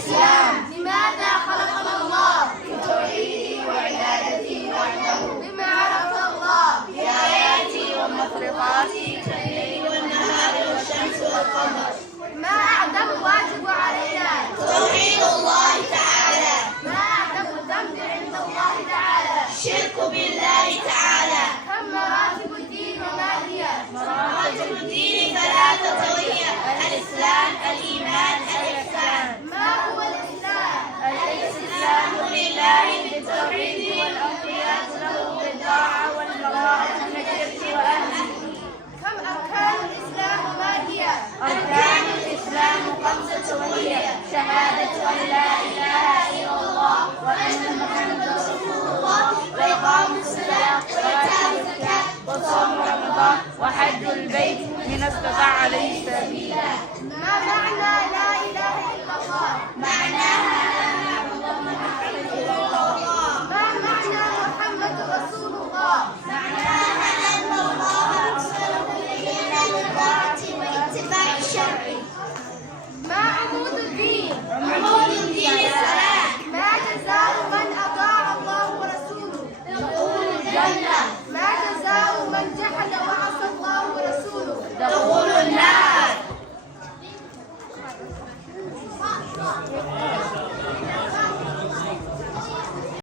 الإسلام. لماذا خلقنا الله؟ بتوحيده وعبادته وحده. بما عرفنا الله؟ بآياته ومخلوقاته كالليل والنهار والشمس والقمر. ما أعظم واجب علينا؟ توحيد الله تعالى. ما أعظم الذنب عند الله تعالى؟ الشرك بالله تعالى. كم مراتب الدين وما هي؟ مراتب الدين ثلاثة وهي الإسلام، الإيمان، الإحسان. ما هو الإسلام؟ الاستسلام لله بالتوحيد والانقياد له بالطاعة والبراءة من الشرك وأهله. كم أركان الإسلام وما هي؟ أركان الإسلام خمسة وهي شهادة أن لا إله إلا الله وأن محمدا رسول الله وإقام الصلاة وإيتاء الزكاة وصوم رمضان وحج البيت من استطاع عليه سبيلا. ما معنى لا إله إلا الله؟ معناها